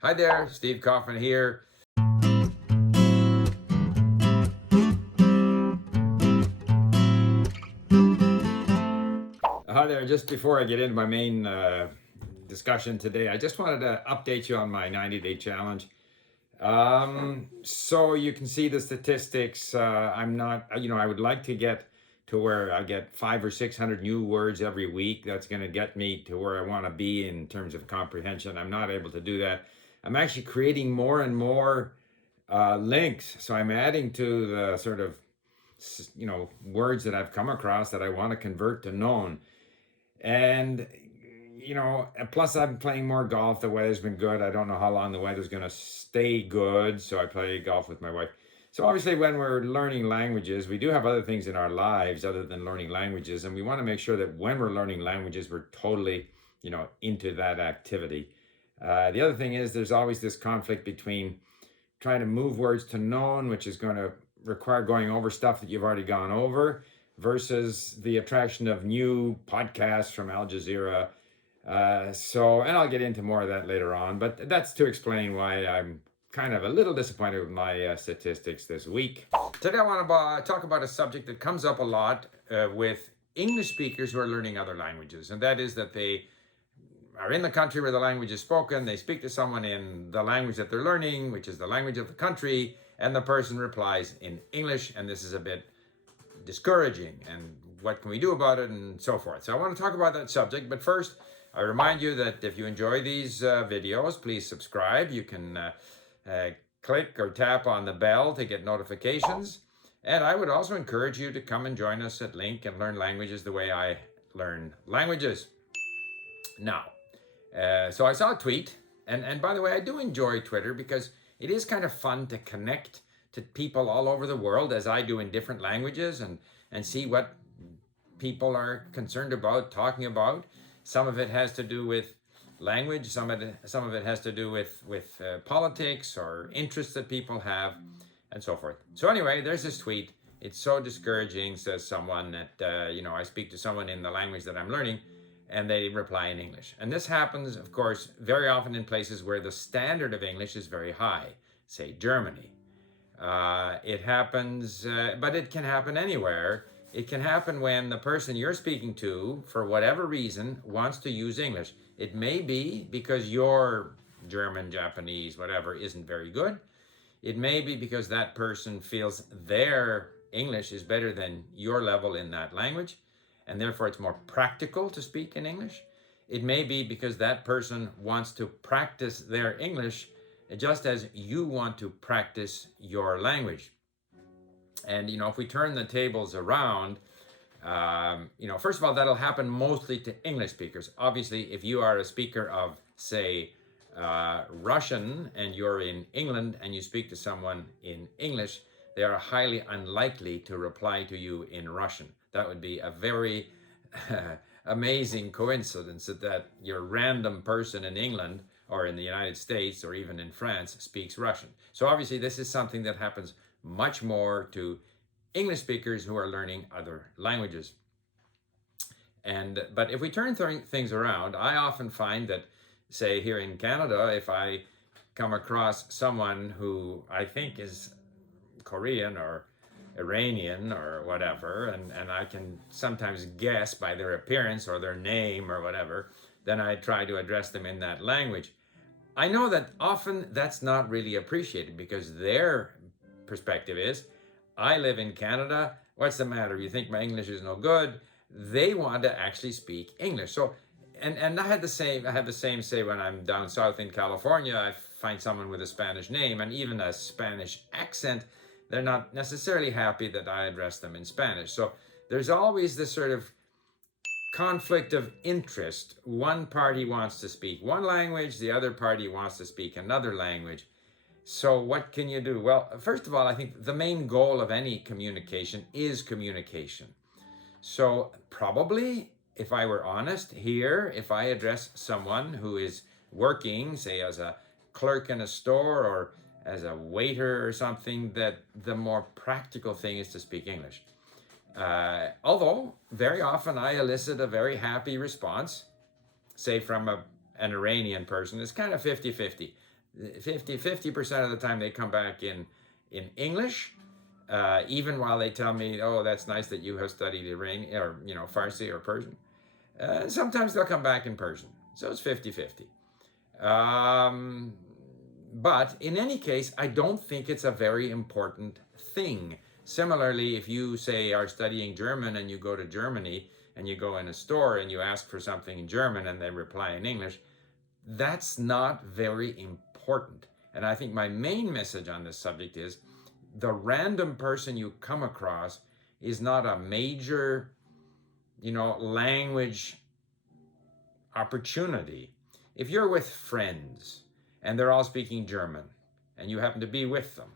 Hi there, Steve Kaufman here. Hi there, just before I get into my main discussion today, I just wanted to update you on my 90-day challenge. So you can see the statistics. I'm not, I would like to get to where I get 500 or 600 new words every week. That's going to get me to where I want to be in terms of comprehension. I'm not able to do that. I'm actually creating more and more links. So I'm adding to the sort of, words that I've come across that I want to convert to known. And plus I'm playing more golf. The weather's been good. I don't know how long the weather's going to stay good, so I play golf with my wife. So obviously when we're learning languages, we do have other things in our lives other than learning languages, and we want to make sure that when we're learning languages, we're totally, into that activity. The other thing is there's always this conflict between trying to move words to known, which is going to require going over stuff that you've already gone over, versus the attraction of new podcasts from Al Jazeera. And I'll get into more of that later on, but that's to explain why I'm kind of a little disappointed with my statistics this week. Today I want to talk about a subject that comes up a lot with English speakers who are learning other languages, and that is that they are in the country where the language is spoken, they speak to someone in the language that they're learning, which is the language of the country, and the person replies in English, and this is a bit discouraging, and what can we do about it, and so forth. So I want to talk about that subject, but first, I remind you that if you enjoy these videos, please subscribe. You can click or tap on the bell to get notifications, and I would also encourage you to come and join us at Link and learn languages the way I learn languages. Now, so I saw a tweet, and by the way, I do enjoy Twitter because it is kind of fun to connect to people all over the world, as I do in different languages, and see what people are concerned about, talking about. Some of it has to do with language, some of it has to do with politics or interests that people have, and so forth. So anyway, there's this tweet. It's so discouraging, says someone, that I speak to someone in the language that I'm learning, and they reply in English. And this happens, of course, very often in places where the standard of English is very high, say Germany. It happens, but it can happen anywhere. It can happen when the person you're speaking to, for whatever reason, wants to use English. It may be because your German, Japanese, whatever, isn't very good. It may be because that person feels their English is better than your level in that language, and therefore it's more practical to speak in English. It may be because that person wants to practice their English just as you want to practice your language. And, if we turn the tables around, first of all, that'll happen mostly to English speakers. Obviously, if you are a speaker of, say, Russian, and you're in England and you speak to someone in English, they are highly unlikely to reply to you in Russian. That would be a very amazing coincidence that your random person in England or in the United States or even in France speaks Russian. So obviously this is something that happens much more to English speakers who are learning other languages. But if we turn things around, I often find that, say here in Canada, if I come across someone who I think is Korean or Iranian or whatever, and I can sometimes guess by their appearance or their name or whatever, then I try to address them in that language. I know that often that's not really appreciated because their perspective is, I live in Canada, what's the matter? You think my English is no good? They want to actually speak English. So, and I had the same say when I'm down south in California. I find someone with a Spanish name and even a Spanish accent, they're not necessarily happy that I address them in Spanish. So there's always this sort of conflict of interest. One party wants to speak one language, the other party wants to speak another language. So what can you do? Well, first of all, I think the main goal of any communication is communication. So probably, if I were honest here, if I address someone who is working, say as a clerk in a store or as a waiter or something, that the more practical thing is to speak English. Although very often I elicit a very happy response, say from an Iranian person. It's kind of 50-50. 50% of the time they come back in English, even while they tell me, oh, that's nice that you have studied Iranian or Farsi or Persian. Sometimes they'll come back in Persian. So it's 50-50. But in any case, I don't think it's a very important thing. Similarly, if you say are studying German and you go to Germany and you go in a store and you ask for something in German and they reply in English, that's not very important. And I think my main message on this subject is the random person you come across is not a major, language opportunity. If you're with friends and they're all speaking German and you happen to be with them,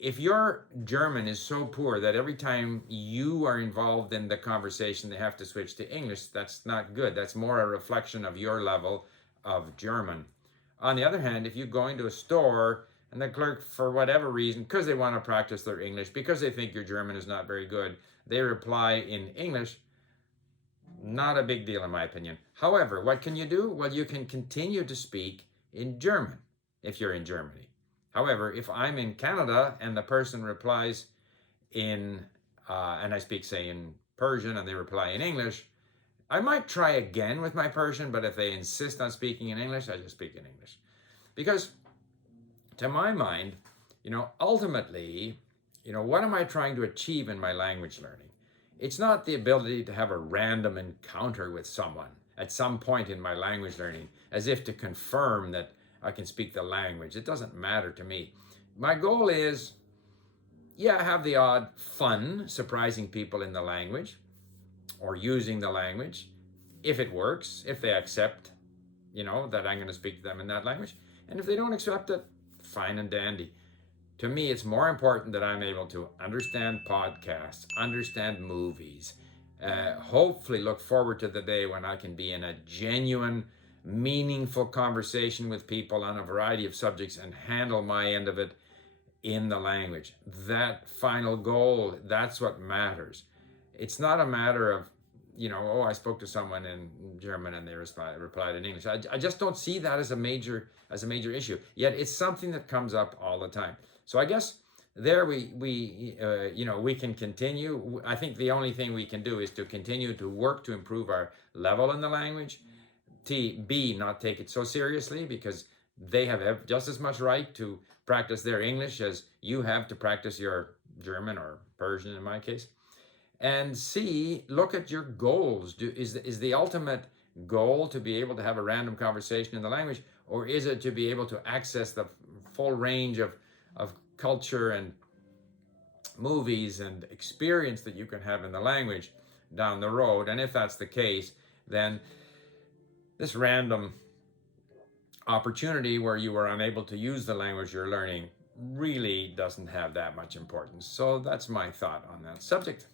if your German is so poor that every time you are involved in the conversation they have to switch to English, that's not good. That's more a reflection of your level of German. On the other hand, if you go into a store and the clerk, for whatever reason, because they want to practice their English, because they think your German is not very good, they reply in English, not a big deal in my opinion. However, what can you do? Well, you can continue to speak in German if you're in Germany. However, if I'm in Canada and the person replies in, and I speak, say, in Persian and they reply in English, I might try again with my Persian, but if they insist on speaking in English, I just speak in English. Because to my mind, ultimately, what am I trying to achieve in my language learning? It's not the ability to have a random encounter with someone at some point in my language learning, as if to confirm that I can speak the language. It doesn't matter to me. My goal is, have the odd fun surprising people in the language or using the language, if it works, if they accept, that I'm going to speak to them in that language. And if they don't accept it, fine and dandy. To me, it's more important that I'm able to understand podcasts, understand movies, hopefully look forward to the day when I can be in a genuine, meaningful conversation with people on a variety of subjects and handle my end of it in the language. That final goal, that's what matters. It's not a matter of, I spoke to someone in German and they replied in English. I just don't see that as a major issue. Yet it's something that comes up all the time. So I guess there we can continue. I think the only thing we can do is to continue to work to improve our level in the language. B, not take it so seriously, because they have just as much right to practice their English as you have to practice your German or Persian in my case. And C, look at your goals. Is the ultimate goal to be able to have a random conversation in the language, or is it to be able to access the full range of culture and movies and experience that you can have in the language down the road? And if that's the case, then this random opportunity where you are unable to use the language you're learning really doesn't have that much importance. So that's my thought on that subject.